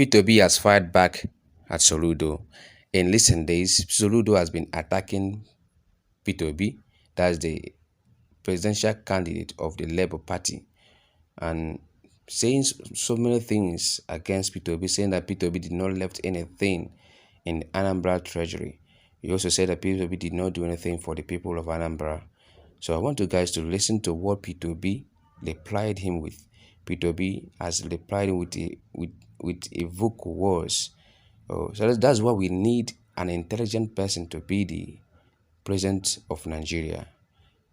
P2B has fired back at Soludo. In recent days, Soludo has been attacking P2B, that's the presidential candidate of the Labour Party, and saying so many things against P2B, saying that P2B did not left anything in Anambra Treasury. He also said that P2B did not do anything for the people of Anambra. So I want you guys to listen to what P2B replied him with. P2B has replied with a vocal words. So that's why we need an intelligent person to be the president of Nigeria.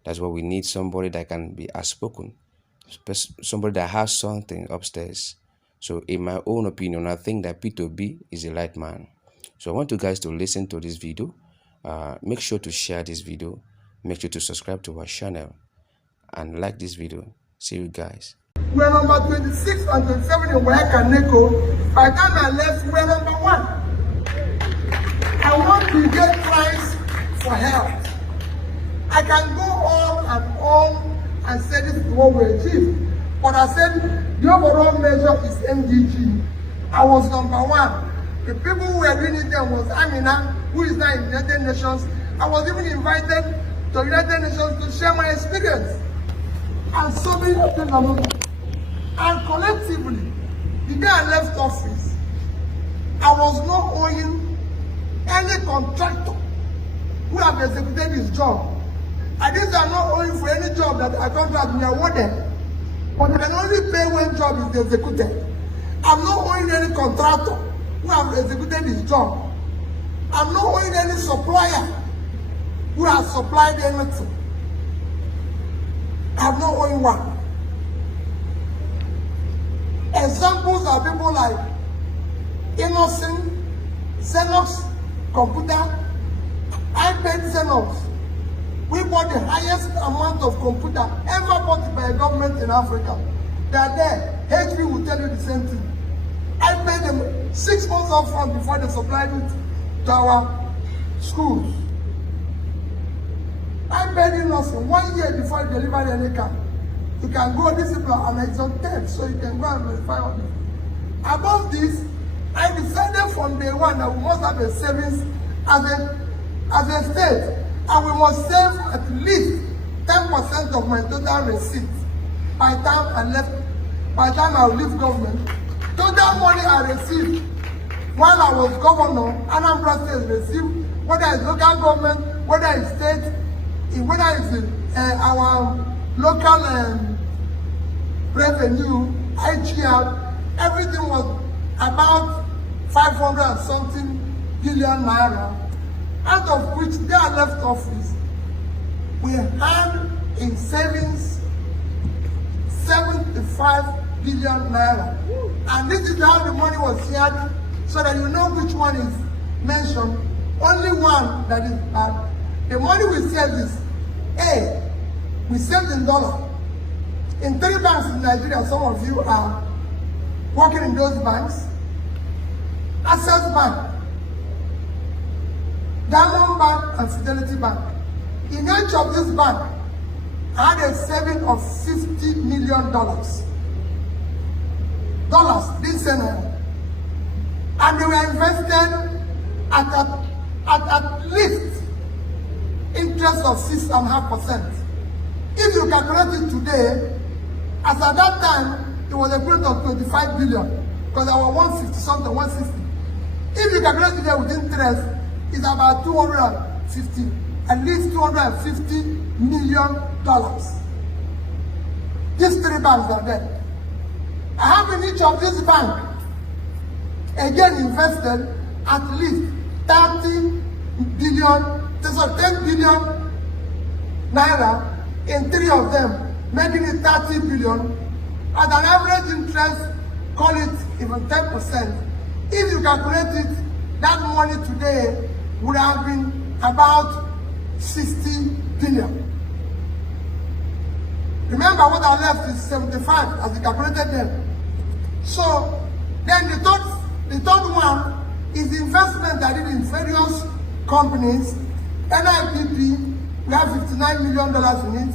That's why we need somebody that can be outspoken, somebody that has something upstairs. So in my own opinion, I think that P2B is the right man. So I want you guys to listen to this video. Make sure to share this video. Make sure to subscribe to our channel and like this video. See you guys. We're number 26 and 27 in Wayaka Neko. By the time I left, we're number 1. I want to get price for health. I can go on and say this is what we achieved. But I said the overall measure is MDG. I was number 1. The people who were doing it then was Amina, who is now in the United Nations. I was even invited to the United Nations to share my experience. And so many things. And collectively, the day I left office, I was not owing any contractor who have executed his job. I didn't say I'm not owing for any job that I contract me awarded, but I can only pay when job is executed. I'm not owing any contractor who have executed his job. I'm not owing any supplier who has supplied anything. I'm not owing one. Examples are people like Innocent, Xerox Computer. I paid Xerox. We bought the highest amount of computer ever bought by a government in Africa. They are there. HP will tell you the same thing. I paid them 6 months up front before they supplied it to our schools. I paid Innocent 1 year before they delivered any car. You can go discipline and it's on tape, so you can go and verify all this. Above this, I decided from day one that we must have a savings as a state, and we must save at least 10% of my total receipt by the time I leave government. Total money I received while I was governor, Anambra State received, whether it's local government, whether it's state, whether it's our local revenue, IGR, everything was about 500 and something billion naira, out of which they are left office. We had in savings 75 billion naira. And this is how the money was shared, so that you know which one is mentioned. Only one that is bad. The money we saved is A. We saved in dollar. In 3 banks in Nigeria, some of you are working in those banks. Access Bank, Diamond Bank, and Fidelity Bank. In each of these banks, I had a saving of $50 million. This year. And they were invested at least interest of 6.5%. If you calculate it today, as at that time, it was a growth of 25 billion, because our 150 something, 160. If you calculate it with interest, it's about 250, at least $250 million. These 3 banks are there. I have in each of these banks, again invested at least 10 billion naira in 3 of them, making it 30 billion, at an average interest, call it even 10%. If you calculate it, that money today would have been about 60 billion. Remember, what I left is 75 as I calculated them. So then the third one is the investment I did in various companies. NIPP, we have $59 million in it.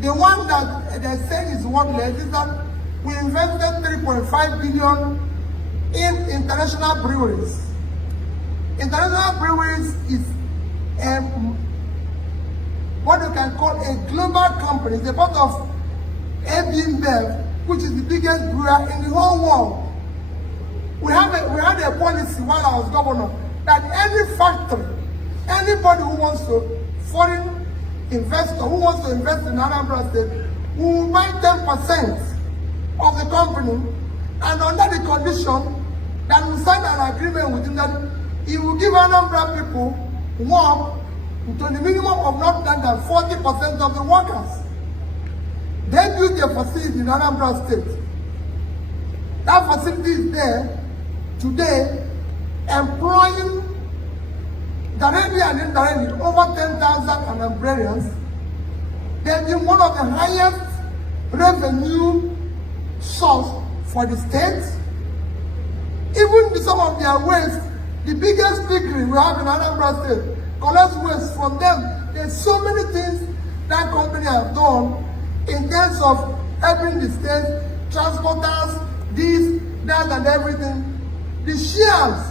The one that they're saying is worthless is that we invested 3.5 billion in international breweries. International breweries is what you can call a global company. It's a part of AB, which is the biggest brewer in the whole world. We had a policy while I was governor that any factory, anybody who wants to, foreign investor who wants to invest in Anambra State, we will buy 10% of the company, and under the condition that we sign an agreement with him that he will give Anambra people work to the minimum of not less than 40% of the workers. They built a facility in Anambra State. That facility is there today, employing directly and indirectly over 10,000 Anambrarians. They've been one of the highest revenue source for the state. Even some of their waste, the biggest bakery we have in Anambra State collects waste from them. There's so many things that company has done in terms of helping the state, transporters, this, that, and everything. The shares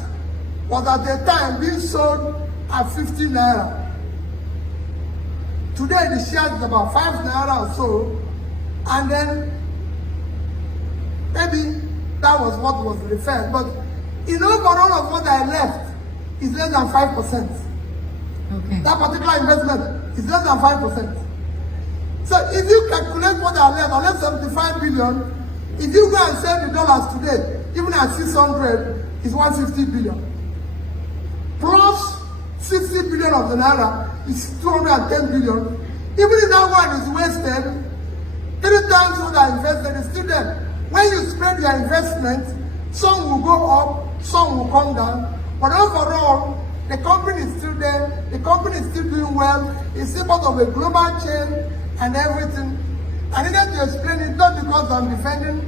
was at the time being sold at 50 naira. Today the shares is about 5 naira or so, and then maybe that was what was referred. But in overall of what I left is less than 5%. Okay. That particular investment is less than 5%. So if you calculate what I left 75 billion. If you go and sell the dollars today, even at 600, it's 150 billion. Plus 60 billion of the naira is 210 billion. Even if that one is wasted, 3 times what I invested is still there. When you spread your investment, some will go up, some will come down. But overall, the company is still there, the company is still doing well, it's still part of a global chain and everything. I needed to explain it not because I'm defending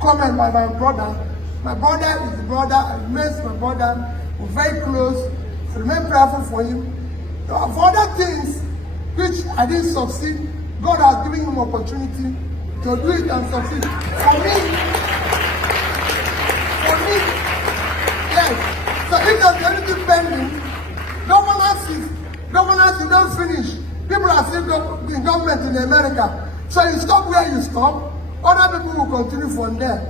comment by my brother. My brother is the brother, I miss my brother, we're very close, I remain prayerful for him. For other things which I didn't succeed, God has given him opportunity to do it and succeed. Yes. So if there's anything pending, governance you don't finish. People are still in government in America. So you stop where you stop, other people will continue from there.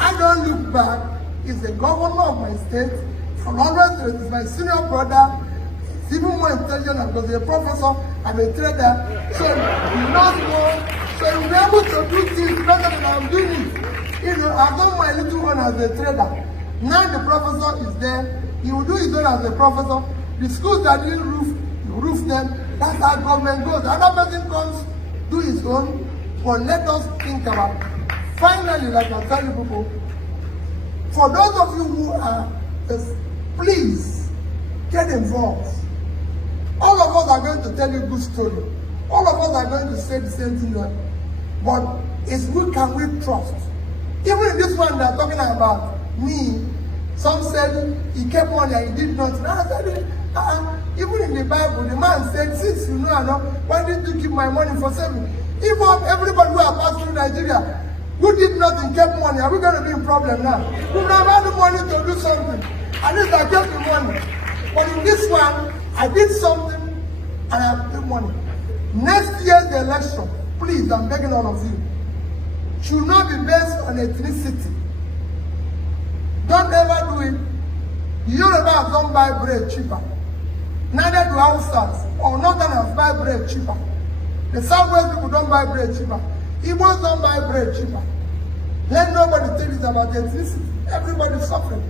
I don't look back. He's the governor of my state. From always, he's my senior brother. He's even more intelligent because he's a professor. I'm a trader. So he knows more. So he'll be able to do things better than I'm doing it. You know, I've done my little one as a trader. Now the professor is there. He will do his own as a professor. The schools that didn't roof, you roof them. That's how government goes. Another person comes, do his own. But let us think about it. Finally, like I tell you people, for those of you who are, please get involved. All of us are going to tell you a good story. All of us are going to say the same thing. But it's who can we trust? Even in this one they're talking about me, some said he kept money and he did nothing. I said, even in the Bible, the man said, since you know I know, why didn't you keep my money for saving? Even everybody who has passed through Nigeria, who did nothing, kept money, are we going to be in problem now? We would have had the money to do something. At least I kept the money. But in this one, I did something and I have paid money. Next year's election, please, I'm begging all of you, should not be based on ethnicity. Don't ever do it. The Yorubas don't buy bread cheaper. Neither do Hausas or Northerners buy bread cheaper. The Southwest people don't buy bread cheaper. Igbos don't buy bread cheaper. Let nobody tell you about ethnicity. Everybody's suffering.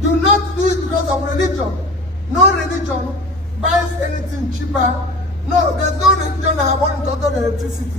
Do not do it because of religion. No religion buys anything cheaper. No, there's no religion that I want to talk about electricity.